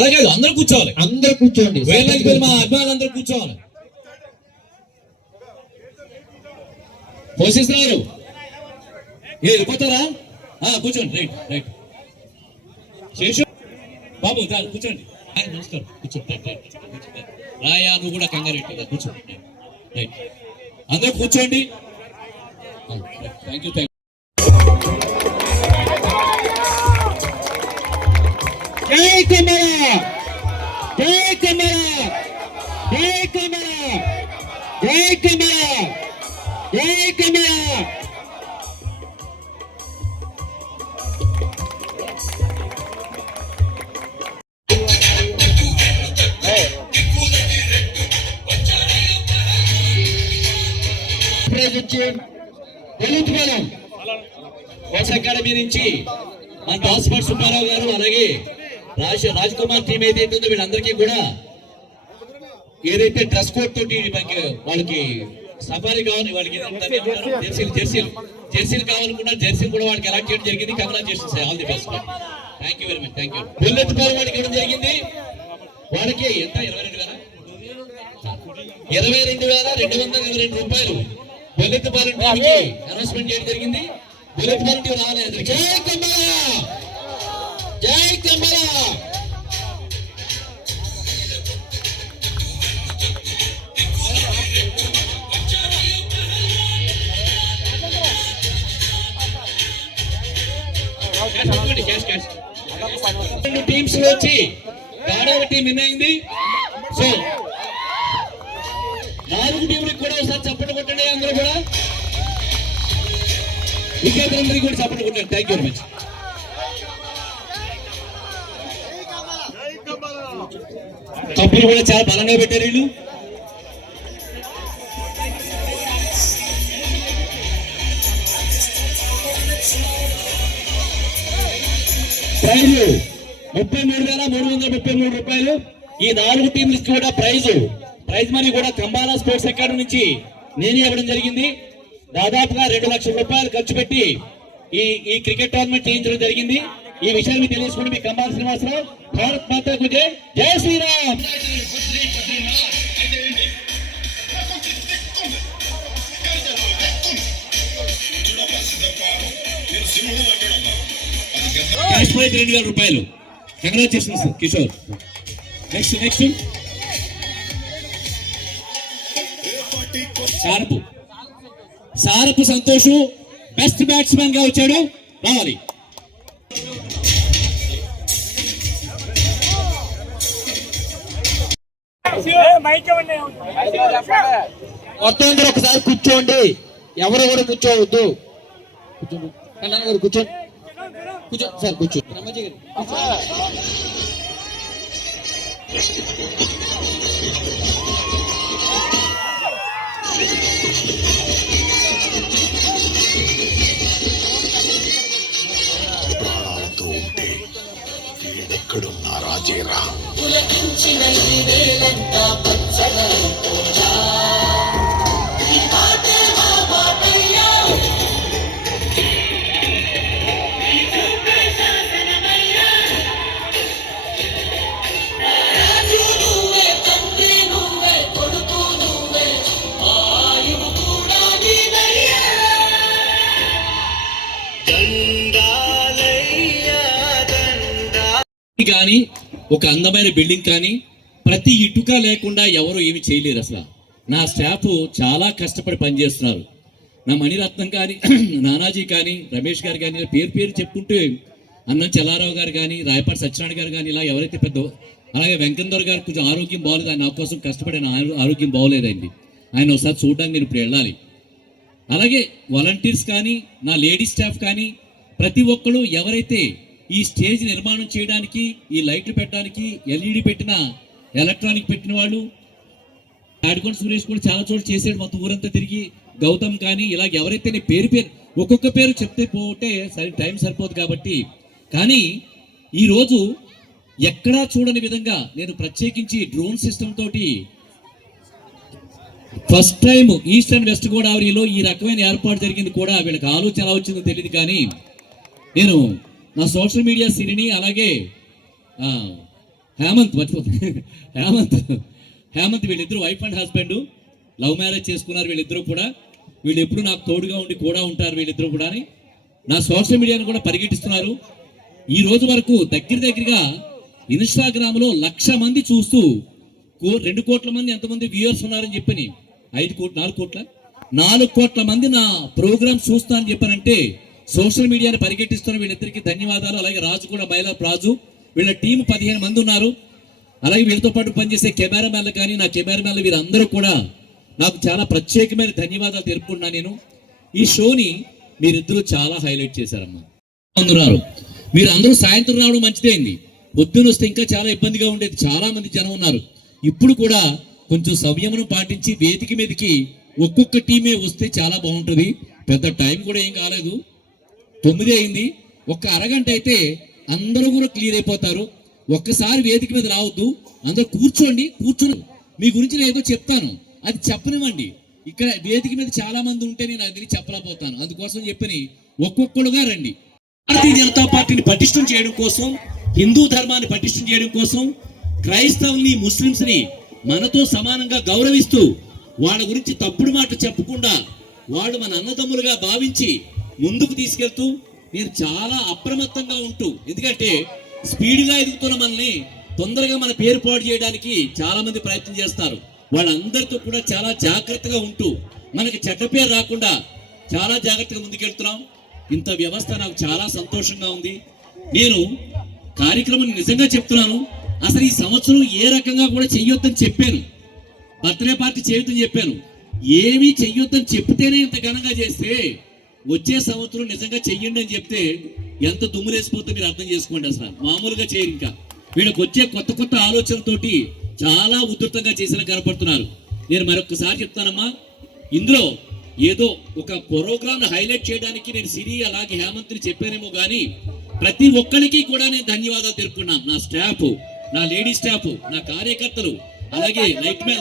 అలాగే అందరూ కూర్చోవాలి, అందరూ కూర్చోండి. మా అభిమానులు అందరూ కూర్చోవాలి. పోషిస్తున్నారు వెళ్ళిపోతారా? కూర్చోండి. రైట్ రైట్ శేషు బాబు కూర్చోండి. నమస్కారం, కూర్చోండి. రాయా నువ్వు కూడా కంగారెట్టి కూర్చోండి. రైట్ అందరూ కూర్చోండి. Thank you. జై కెమెరా, జై కెమెరా, జై కెమెరా, జై కెమెరా, జై కెమెరా. కోచ్ అకాడమీ నుంచి మన దాసపాటి సుబ్బారావు గారు, అలాగే రాజ్ కుమార్ టీం ఏదైతే ఉందో వీళ్ళందరికీ కూడా ఏదైతే డ్రెస్ కోడ్ తోటి వాళ్ళకి సఫారీ కావాలి, వాళ్ళకి జెర్సీలు కావాలనుకున్నా జెర్సీలు కూడా వాళ్ళకి అలాట్ చేయడం జరిగింది. Congratulations, all the best. Thank you very much. Thank you. Bullet ball వాడికి ఇవ్వడం జరిగింది. వాళ్ళకి ఎంత 22,222 రూపాయలు బుల్లెట్ బాల్ టీంకి అనౌన్స్మెంట్ చేయడం జరిగింది. బుల్లెట్ బాల్ టీం రాలేదు. జై కెమెరా, జై కెమెరా. రెండు టీమ్స్ లో వచ్చి గాడవ టీం విన్ అయింది. సో 4 టీంలకు కూడా ఒకసారి చప్పట్లు కొట్టండి. అందరూ కూడా విద్యార్థులందరికీ కూడా చప్పట్లు కొట్టండి. Thank you very much. కప్పులు కూడా చాలా బలంగా పెట్టారు వీళ్ళు. ప్రైజు 33,333 రూపాయలు. ఈ 4 టీంలకు కూడా ప్రైజ్ మనీ కూడా కంబాలా స్పోర్ట్స్ అకాడమీ నుంచి నేనే ఇవ్వడం జరిగింది. దాదాపుగా 2 లక్షల రూపాయలు ఖర్చు పెట్టి ఈ క్రికెట్ టోర్నమెంట్ చేయించడం జరిగింది. ఈ విషయాన్ని తెలియజేసుకుంటే మీ కంబాల శ్రీనివాసరావు. భారత్ మాతాకు జై, జై శ్రీరామ్. క్యాష్ ప్రైజ్ 2,000 రూపాయలు. కంగ్రాచులేషన్స్ కిషోర్. నెక్స్ట్ సారపు సంతోష్ బెస్ట్ బ్యాట్స్మెన్ గా వచ్చాడు, రావాలి. మొత్తం అందరూ ఒకసారి కూర్చోండి. ఎవరు కూడా కూర్చోవద్దు. కూర్చోండి, కూర్చోండి సార్, కూర్చోండి. ప్రాణాలతో ఉంటే వీడెక్కడున్నా రాజేరా. కానీ ఒక అందమైన బిల్డింగ్ కానీ ప్రతి ఇటుక లేకుండా ఎవరు ఏమి చేయలేరు. అసలు నా స్టాఫ్ చాలా కష్టపడి పనిచేస్తున్నారు. నా మణిరత్నం కానీ, నానాజీ కానీ, రమేష్ గారు కానీ, పేరు చెప్పుకుంటే అన్నం చెల్లారావు గారు కానీ, రాయపాటి సత్యనారాయణ గారు కానీ, ఇలా ఎవరైతే పెద్ద, అలాగే వెంకటేశ్వర గారు కొంచెం ఆరోగ్యం బాగోలేదు. ఆయన నా కోసం కష్టపడి ఆరోగ్యం బాగోలేదండి. ఆయన ఒకసారి చూడడానికి నేను ఇప్పుడు వెళ్ళాలి. అలాగే వాలంటీర్స్ కానీ, నా లేడీ స్టాఫ్ కానీ, ప్రతి ఒక్కరు ఎవరైతే ఈ స్టేజ్ నిర్మాణం చేయడానికి, ఈ లైట్లు పెట్టడానికి, ఎల్ఈడి పెట్టిన, ఎలక్ట్రానిక్ పెట్టిన వాళ్ళు, తాడికొండ సురేష్ కూడా చాలా చోట్ల చేసాడు. మొత్తం ఊరంతా తిరిగి, గౌతమ్ కానీ, ఇలాగ ఎవరైతే పేరు ఒక్కొక్క పేరు చెప్తే పోతే టైం సరిపోదు కాబట్టి, కానీ ఈరోజు ఎక్కడా చూడని విధంగా నేను ప్రత్యేకించి డ్రోన్ సిస్టమ్ తోటి first time east and west గోదావరిలో ఈ రకమైన ఏర్పాటు జరిగింది. కూడా వీళ్ళకి ఆలోచన ఎలా వచ్చిందో తెలియదు, కానీ నేను నా సోషల్ మీడియా సిరిని, అలాగే హేమంత్ హేమంత్ వీళ్ళిద్దరు wife and husband love marriage చేసుకున్నారు వీళ్ళిద్దరూ కూడా. వీళ్ళు ఎప్పుడు నాకు తోడుగా ఉండి కూడా ఉంటారు వీళ్ళిద్దరూ కూడా అని నా సోషల్ మీడియాను కూడా పరిగెట్టిస్తున్నారు. ఈ రోజు వరకు దగ్గరగా ఇన్స్టాగ్రామ్లో 1,00,000 మంది చూస్తూ 2 కోట్ల మంది ఎంతమంది వ్యూయర్స్ ఉన్నారని చెప్పని 4 కోట్ల మంది నా ప్రోగ్రామ్ చూస్తా అని చెప్పానంటే సోషల్ మీడియాని పరిగెట్టిస్తున్న వీళ్ళిద్దరికి ధన్యవాదాలు. అలాగే రాజు కూడా మైలాప్ రాజు వీళ్ళ టీం 15 మంది ఉన్నారు. అలాగే వీళ్ళతో పాటు పనిచేసే కెమెరామ్యాన్లు కానీ నా కెమెరామ్యాన్లు వీరందరూ కూడా నాకు చాలా ప్రత్యేకమైన ధన్యవాదాలు తెలుపుకుంటున్నాను. నేను ఈ షోని మీరిద్దరూ చాలా హైలైట్ చేశారమ్మా. అందున్నారు మీరు అందరూ సాయంత్రం రావడం మంచిదైంది. పొద్దున వస్తే ఇంకా చాలా ఇబ్బందిగా ఉండేది, చాలా మంది జనం ఉన్నారు. ఇప్పుడు కూడా కొంచెం సంయమనం పాటించి వేదిక మీదకి ఒక్కొక్క టీమే వస్తే చాలా బాగుంటుంది. పెద్ద టైం కూడా ఏం కాలేదు, 9 అయింది. ఒక్క అరగంట అయితే అందరూ కూడా క్లియర్ అయిపోతారు. ఒక్కసారి వేదిక మీద రావద్దు, అందరూ కూర్చోండి. కూర్చొని మీ గురించి నేను ఏదో చెప్తాను, అది చెప్పనివ్వండి. ఇక్కడ వేదిక మీద చాలా మంది ఉంటే నేను అది చెప్పలేకపోతాను. అందుకోసం చెప్పని ఒక్కొక్కడుగా రండి. భారతీయ జనతా పార్టీని పటిష్టం చేయడం కోసం, హిందూ ధర్మాన్ని పటిష్టం చేయడం కోసం, క్రైస్తవుల్ని ముస్లింస్ని మనతో సమానంగా గౌరవిస్తూ వాళ్ళ గురించి తప్పుడు మాట చెప్పకుండా వాళ్ళు మన అన్నదమ్ములుగా భావించి ముందుకు తీసుకెళ్తూ నేను చాలా అప్రమత్తంగా ఉంటూ, ఎందుకంటే స్పీడ్గా ఎదుగుతున్న మనల్ని తొందరగా మన పేరు పాడు చేయడానికి చాలా మంది ప్రయత్నం చేస్తారు. వాళ్ళందరితో కూడా చాలా జాగ్రత్తగా ఉంటూ మనకి చెడ్డ పేరు రాకుండా చాలా జాగ్రత్తగా ముందుకెళ్తున్నాం. ఇంత వ్యవస్థ నాకు చాలా సంతోషంగా ఉంది. నేను కార్యక్రమం నిజంగా చెప్తున్నాను, అసలు ఈ సంవత్సరం ఏ రకంగా కూడా చెయ్యొద్దని చెప్పాను. బర్త్డే పార్టీ చేయొద్దని చెప్పాను. ఏమీ చెయ్యొద్దని చెప్తేనే ఇంత ఘనంగా చేస్తే వచ్చే సంవత్సరం నిజంగా చెయ్యండి అని చెప్తే ఎంత దుమ్ములేసిపోతే మీరు అర్థం చేసుకోండి. అసలు మామూలుగా చేయరు. ఇంకా వీళ్ళకి వచ్చే కొత్త ఆలోచనతోటి చాలా ఉధృతంగా చేసిన కనపడుతున్నారు. నేను మరొకసారి చెప్తానమ్మా, ఇందులో ఏదో ఒక ప్రోగ్రామ్ హైలైట్ చేయడానికి నేను సిరి అలాగే హేమంత్ని చెప్పానేమో కానీ ప్రతి ఒక్కరికి కూడా నేను ధన్యవాదాలు తెలుపుకున్నాను. నా స్టాఫ్, నా లేడీ స్టాఫ్, నా కార్యకర్తలు, అలాగే లైట్ మ్యాన్